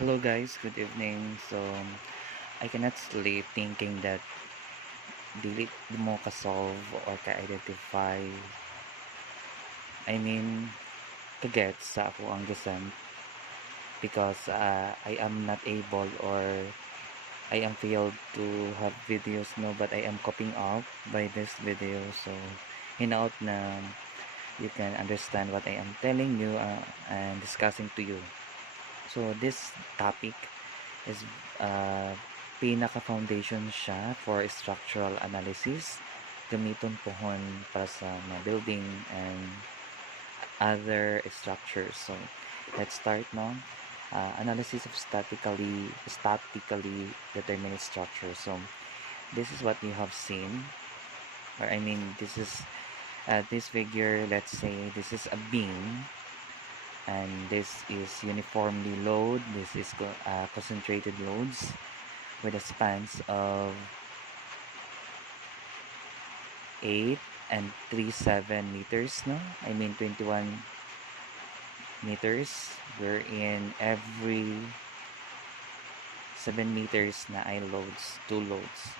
Hello guys, good evening. So, I cannot sleep thinking that dili mo ka-solve or ka-identify. I mean, kaget sa ako ang descent because I am not able or I am failed to have videos no, but I am coping up by this video. So, hinaut na you can understand what I am telling you and discussing to you. So, this topic is pinaka-foundation siya for structural analysis. Gamiton pohon para sa mga building and other structures. So, let's start no. Analysis of statically determinate structure. So, this is what you have seen, or I mean, this is this figure. Let's say this is a beam, and this is uniformly load. This is concentrated loads with a spans of 8 and 37 meters, no? I mean 21 meters, wherein every 7 meters na ay loads, 2 loads.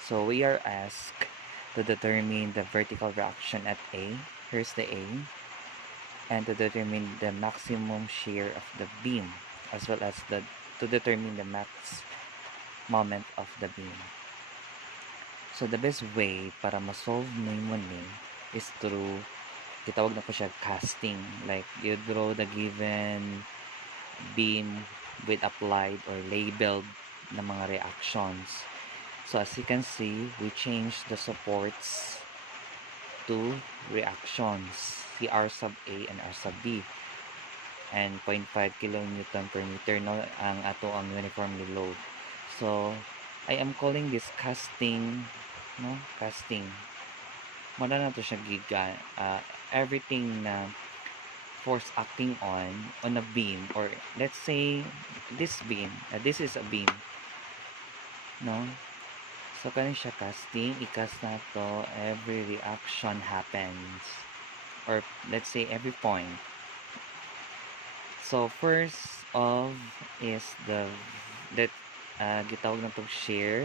So we are asked to determine the vertical reaction at A. Here's the A. And to determine the maximum shear of the beam, as well as to determine the max moment of the beam. So, the best way para ma-solve mo ni is through, kitawag na ko siya casting. Like, you draw the given beam with applied or labeled na mga reactions. So, as you can see, we change the supports to reactions. Si R sub A and R sub B. And 0.5 kilonewton per meter no, ang ato ang uniformly load. So, I am calling this casting, no? Casting. Muna na to siya giga. Everything na force acting on a beam, or let's say this beam. This is a beam, no? So, kanin siya casting. I-cast na to every reaction happens. Or let's say every point. So, first of is that gitawag na to shear.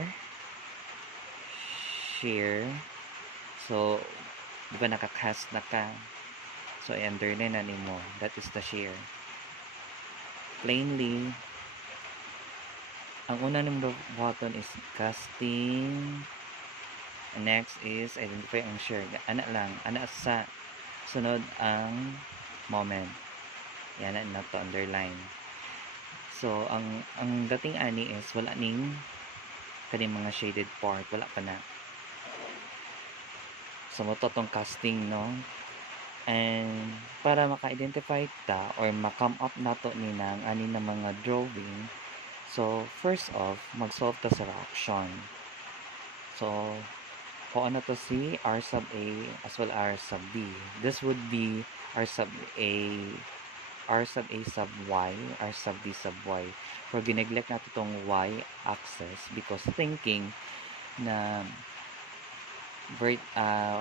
So, di ba nakakast na ka? So, i-underline na nimo. That is the shear. Plainly, ang una ng button is casting. And next is identify ang shear. Ana lang. Ana sa sunod ang moment. Yan na to underline. So, ang dating ani is wala ning kaning mga shaded part. Wala pa na. So, mo tong casting, no? And para maka-identify ta or ma-come up nato ni nang ani na mga drawing. So, first off, mag-solve ta sa reaction. So, kung ano to si R sub A as well R sub B. This would be R sub A sub Y, R sub B sub Y. For gineglect nato tong Y axis because thinking na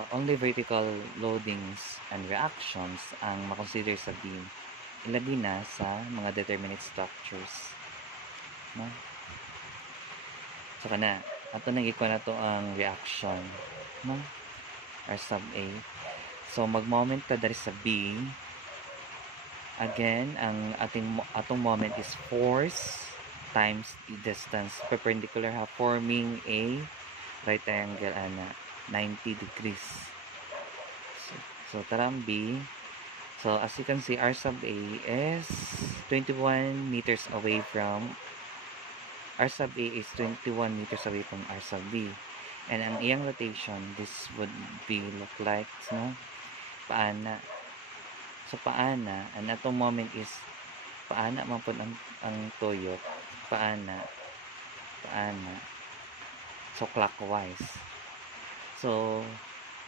only vertical loadings and reactions ang makonsider sa beam, ilabi na sa mga determinate structures, no? So kana ato nang ikuha na to ang reaction, no? R sub A. So mag-moment ta dari sa B. Again, ang atong moment is force times distance perpendicular ha, forming a right triangle ana 90 degrees. So taram B. So as you can see, R sub A is 21 meters away from R sub A is 21 meters away from R sub B. And ang iyang rotation, this would be look like, no? Paana. So paana, and atong moment is paana man po ang tuyok. Paana. So clockwise. So,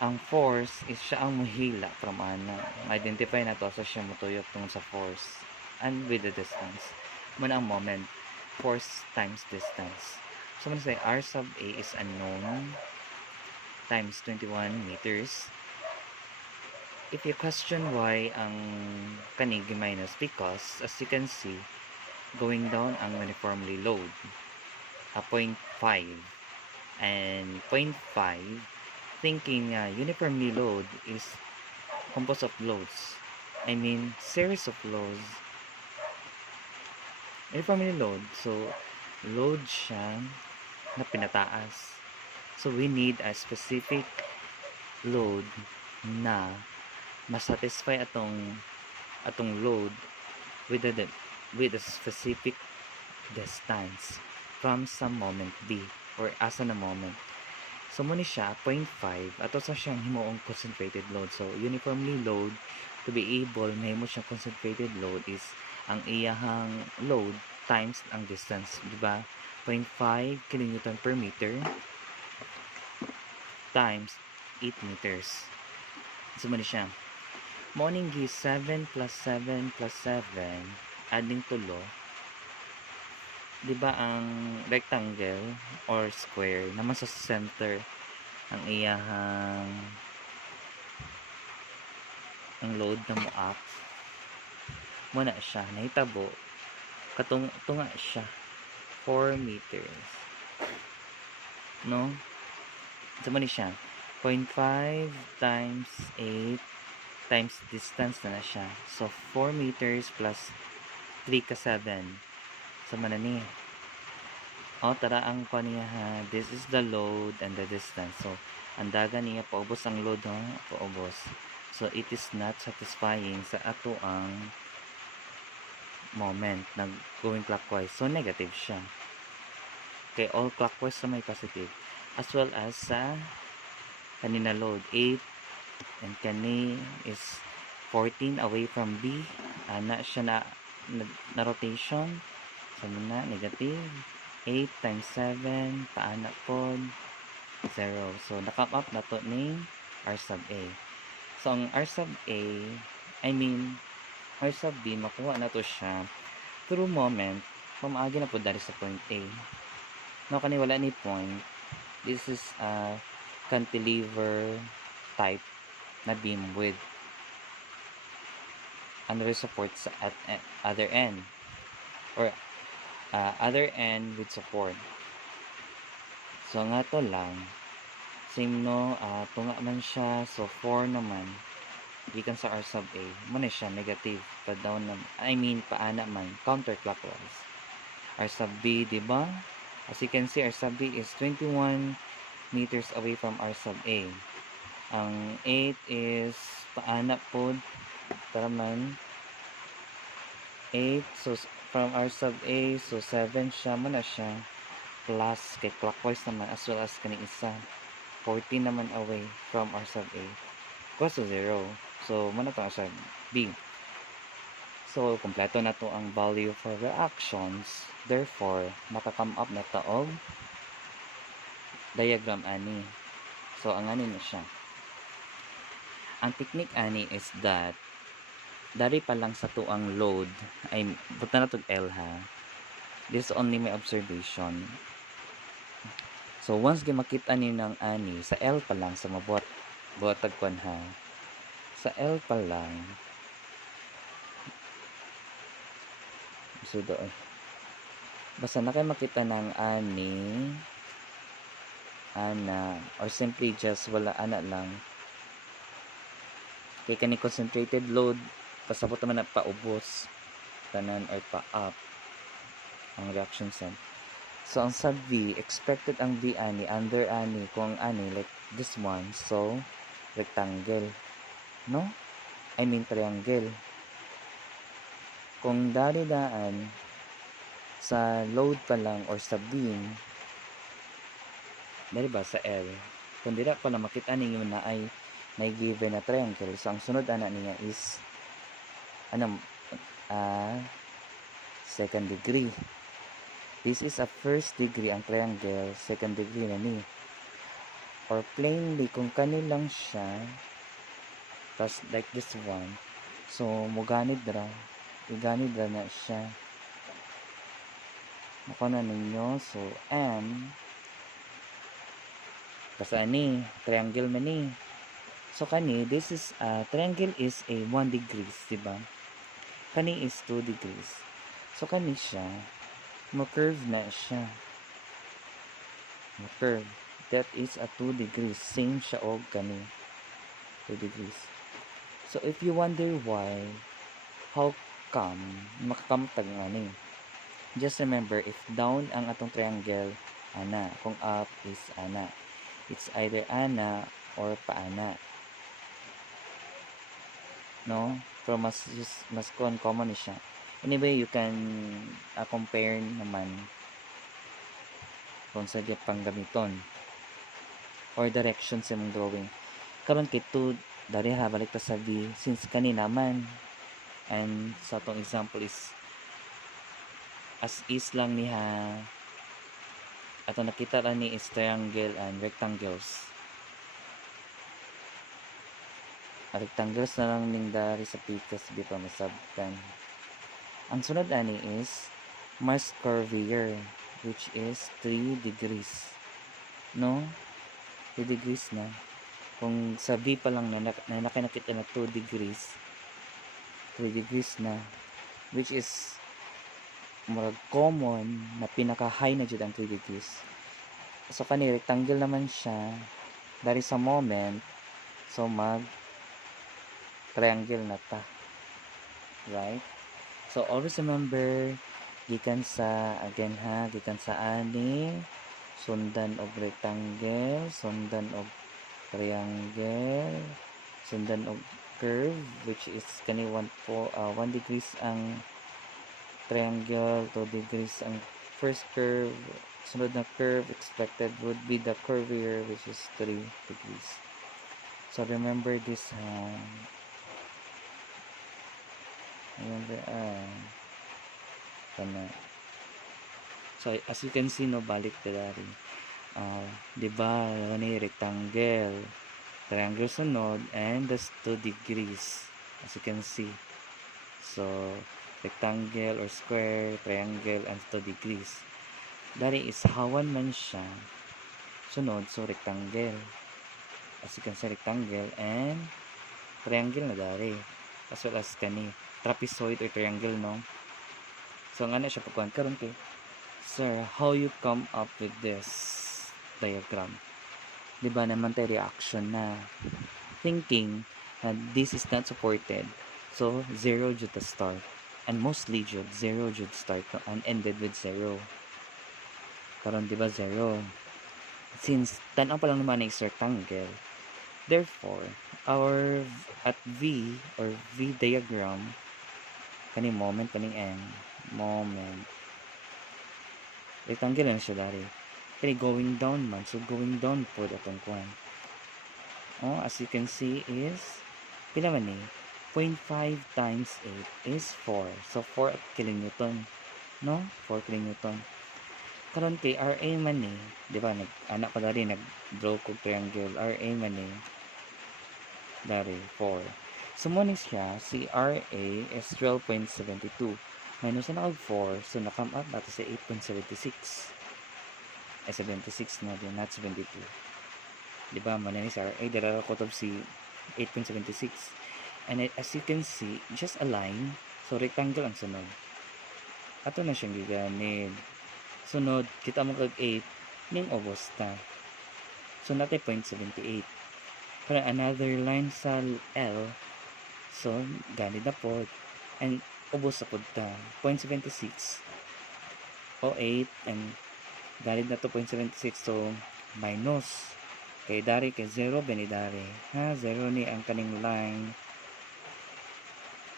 ang force is siya ang muhila from ana. Ma-identify na to so siya mutuyok tungod sa force and with the distance. Muna ang moment, force times distance. So, man say R sub A is unknown times 21 meters. If you question why ang kanig minus, because as you can see, going down ang uniformly load, 0.5. And 0.5, thinking uniformly load is composed of loads. I mean, series of loads. Uniformly load. So, load siya na pinataas. So, we need a specific load na masatisfy atong load with a specific distance from some moment B or asa na moment. So mo ni siya 0.5 ato sa siyang himuong concentrated load. So uniformly load, to be able mahimo siyang concentrated load is ang iyahang load times ang distance, di ba? 0.5 kilonewton per meter times 8 meters. So mo ni siya. Morning gi 7 plus 7 plus 7 adding tulo. Di ba ang rectangle or square naman sa center ang iyahang ang load na mo up mo na siya nahitabo tunga siya 4 meters, no? So man siya 0.5 times 8 times distance na siya, so 4 meters plus 3 ka 7, so man ni tara ang niya ha, this is the load and the distance. So andaga niya paubos ang load, no? Paubos, so it is not satisfying sa ato ang moment nag going clockwise, so negative siya. Okay, all clockwise sa may positive, as well as sa kanina load 8 and kani is 14 away from B, na siya na rotation, so na negative 8 times 7 paana pod 0. So nakap up na to ni R sub A. So ang R sub A, R sub B, makuha na to siya through moment pamaagi na po dari sa point A. No, kani wala ni point. This is a cantilever type na beam with another support sa at other end, or other end with support. So nga to lang same, no? Tunga man siya, so 4 naman gikan sa R sub A mo na siya negative pa down na, paana man counterclockwise. R sub B, diba? As you can see, R sub B is 21 meters away from R sub A. Ang 8 is paana po tara man 8, so from R sub A, so 7 siya mo na siya plus kay clockwise naman, as well as kani isa 14 naman away from R sub A equals to 0. So muna to sa B. So kompleto na to ang value for reactions, therefore maka-come up na ta og diagram ani. So ang ani na siya, ang technique ani is that dari pa lang sa tuang load ay buta na to L ha, this is only my observation. So once gimakita ni ng ani sa L pa lang, sa mabuhat tagkuan ha, sa L pa lang, so doon basta na kayo makita ng ani ana, or simply just wala ana lang kay kani concentrated load pasabot naman na paubos tanan or pa up ang reaction cell. So ang sub V, expected ang V ani under ani, kung ani like this one, so rectangle, no? Triangle. Kung dari daan sa load pa lang or sa beam, dari ba sa L, kung dira pa lang makita ninyo na ay may given na triangle, so ang sunod ana niya is second degree. This is a first degree ang triangle, second degree na ni. Or plainly, kung kanilang siya, tas like this one, so muganid ra na siya. Mako na ninyo, so M, tas ani, triangle man ni. So kani, this is, triangle is a 1 degrees, diba? Kani is 2 degrees. So kani siya, mo-curve na siya. Mo-curve. That is a 2 degrees. Same siya og kani. 2 degrees. So if you wonder why, how come makakamtag nga ni? Just remember, if down ang atong triangle, ana. Kung up is ana. It's either ana or paana. No? Pero mas common siya. Anyway, you can compare naman kung sa pang gamiton or direction sa mong drawing. Karon kay to dari ha balik ta sa V since kanina man, and sa atong example is as is lang niha ato nakita ra ni is triangle and rectangles. Rectangles na lang ning dari sa pictures dito masabtan. Ang sunod ani is mas curvier, which is 3 degrees. No? 3 degrees na. Kung sa V pa lang na nakita na 2 degrees, 3 degrees na. Which is murag common na pinaka-high na dyan ang 3 degrees. So, kani rectangle naman siya. Dari sa moment, so triangle na ta. Right? So, always remember, gikan sa ani, sundan og rectangle, sundan og triangle, sundan og curve, which is kani 1 degrees ang triangle, 2 degrees ang first curve, sunod na curve expected would be the curvature, which is 3 degrees. So, remember this so as you can see, no, balik dari diba ni rectangle, triangle sunod, and that's 2 degrees as you can see. So rectangle or square, triangle, and 2 degrees. Dari is hawan man siya sunod, so rectangle, as you can see, rectangle and triangle na dari, as well as kani trapezoid or triangle, no? So nga na siya pagkuhan karon kay sir, how you come up with this diagram? Diba naman tayo reaction na thinking na this is not supported, so 0 jud the start, and mostly jud 0 jud start, no? And ended with 0. Karon diba 0, since tan-aw pa lang naman is rectangle, therefore our at V or V diagram, kaning moment, kaning end, moment, rectangle na siya dari. Kani going down man, so going down po atong kuan. As you can see is, pila man ni? 0.5 times 8 is 4. So 4 kilonewton, no? 4 kilonewton. Karon kay RA man ni, di ba? Anak pa dari nag-draw ko triangle. RA man ni dari 4. So mo ni siya, si RA is 12.72. Minus na ako 4, so na-come up natin sa 8.76. 76 na din, not 72. Diba, mananis RA, darara ko si 8.76. And as you can see, just a line, so rectangle ang sunod. Ato na siyang giganid. Sunod, kita mo kag 8, ning obos ta. So, natin 0.78. Pero another line sa L, so, ganid na po. And, ubos sa punta 0.76 o 8, and ganid na to 0.76, so minus kay dari kay 0 benidari ha, 0 ni ang kaning line,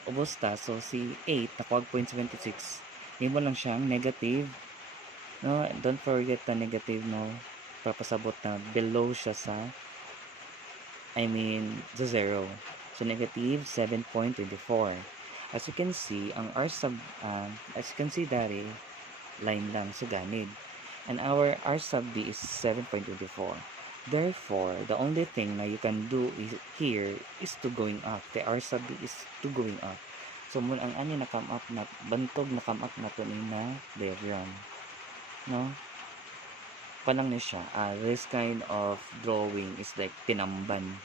ubos ta, so si 8 nakuha 0.76, nimo lang siyang negative, no? Don't forget the negative, no? Papasabot na below siya sa the 0, so negative 7.24. As you can see, ang R sub, as you can see dari, line lang, so ganid. And our R sub B is 7.24. Therefore, the only thing na you can do here is to going up. The R sub B is to going up. So, muna ang ani na come up na, bantog na come up na to na diagram. No? Panang na siya. This kind of drawing is like tinamban.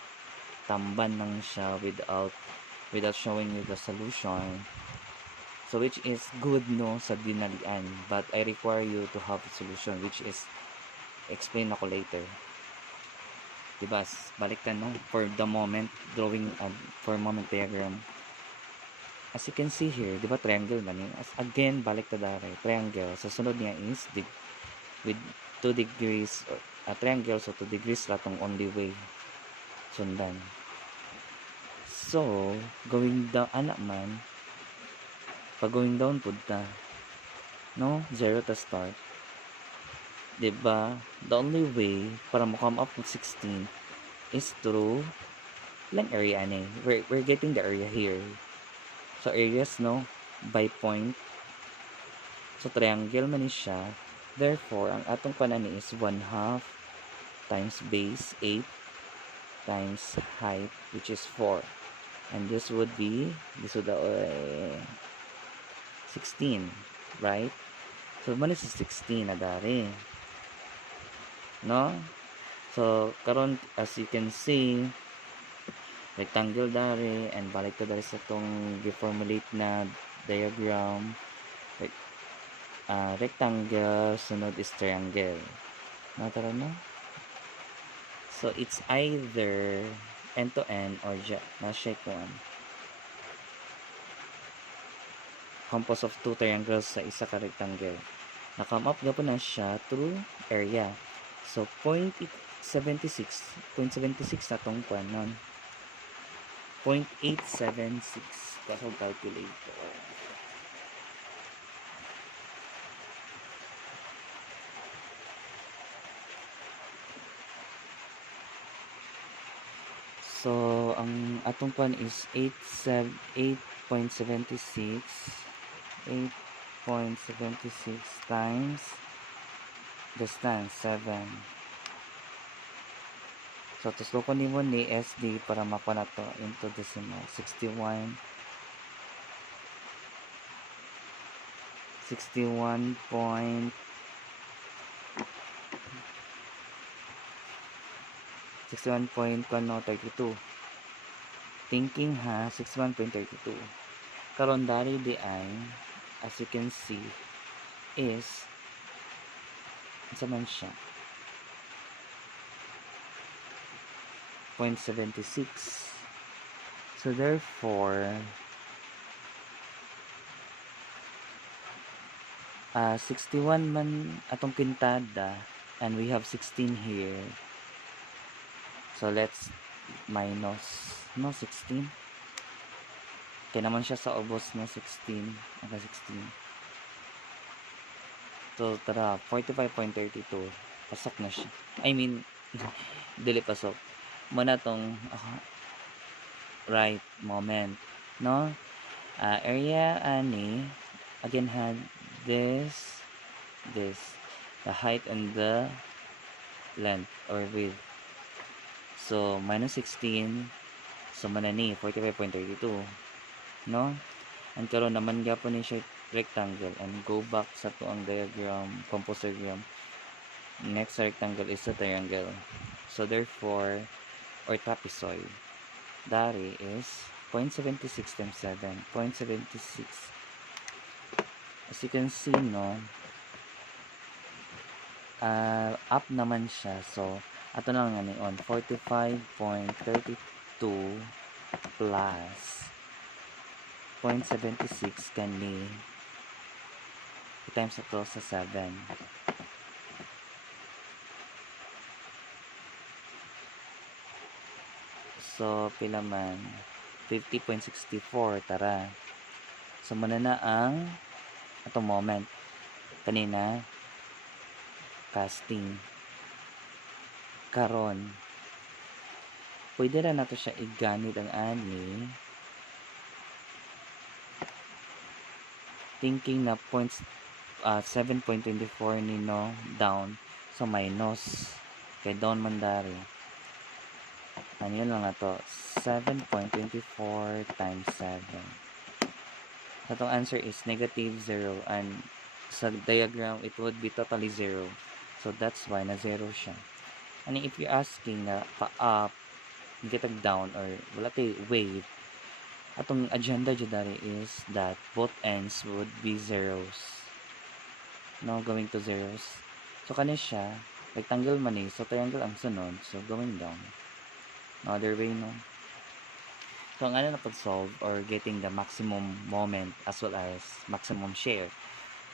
Tamban lang siya without showing you the solution. So which is good no sa dinalian, but I require you to have a solution which is explain ako later. Diba? Balik ka no for the moment drawing for moment diagram. As you can see here, diba triangle man yun? As again, balik ta dari. Triangle. Sa sunod niya is with 2 degrees or a triangle, so 2 degrees ratong only way sundan. So going down anak man, pag going down pud ta no, 0 ta start, diba? The only way para mo come up with 16 is through lang area ani. We're getting the area here. So areas no by point. So triangle man ni siya. Therefore, ang atong panani is 1/2 times base 8 times height, which is 4. And this would 16, right? So man is 16 na dari. No? So karon as you can see, rectangle dari and balik to dari sa tong reformulate na diagram. Rectangle, sunod is triangle. Natara na? So it's either end to end or na-shake one. Composed of 2 triangles sa isa ka rectangle. Na-come up gapon na siya through area. So 0.76 na tong kwanon. 0.876 kasong calculator. So ang atong kwan is 8.76 times distance 7. So tuslokon nimo ni SD para makuha na to into decimal. 61 point 61.32. Thinking ha, 61.32. Karon dari di ay, as you can see, is sa man siya 0.76. So therefore 61 man atong pintada and we have 16 here. So let's minus no 16. Kaya naman siya sa ubos no 16. Aka 16. So tara 45.32. Pasok na siya. I mean dili pasok. Muna tong right moment no. Area ani again had this the height and the length or width. So minus 16, so manani 45.32 no. And karon naman gyapon ni siya rectangle and go back sa tuang diagram, composite diagram. Next rectangle is a triangle. So therefore or trapezoid, dari is 0.76 times 7, 0.76. As you can see no, up naman siya. So ato na nga ni on 45.32 plus 0.76 can be times ito sa 7. So pila man 50.64 tara. So muna na ang atong moment kanina casting. Karon pwede na nato siya igamit ang ani thinking na points 7.24 ni no down, so minus kay down man dari ano yun lang na to 7.24 times 7. So itong answer is negative 0 and sa diagram it would be totally 0, so that's why na 0 siya. And if you're asking na pa-up, getag down or wala kay wave, Atong agenda jud dari is that both ends would be zeros. No, going to zeros. So kani siya, rectangle man so triangle ang sunod, so going down. No other way, no? So ang ano na pag-solve or getting the maximum moment as well as maximum share.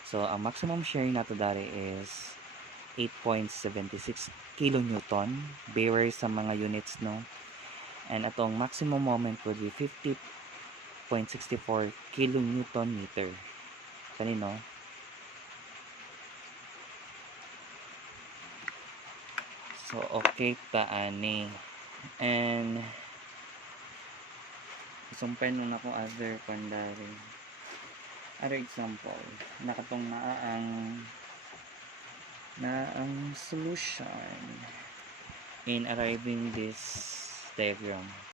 So ang maximum share nato dari is 8.76 kilonewton bearer sa mga units, no, and atong maximum moment would be 50.64 kilonewton meter kanino. So okay ta ani, and isumpay nun ako other pandari other example nakatong na ang solution in arriving this diagram.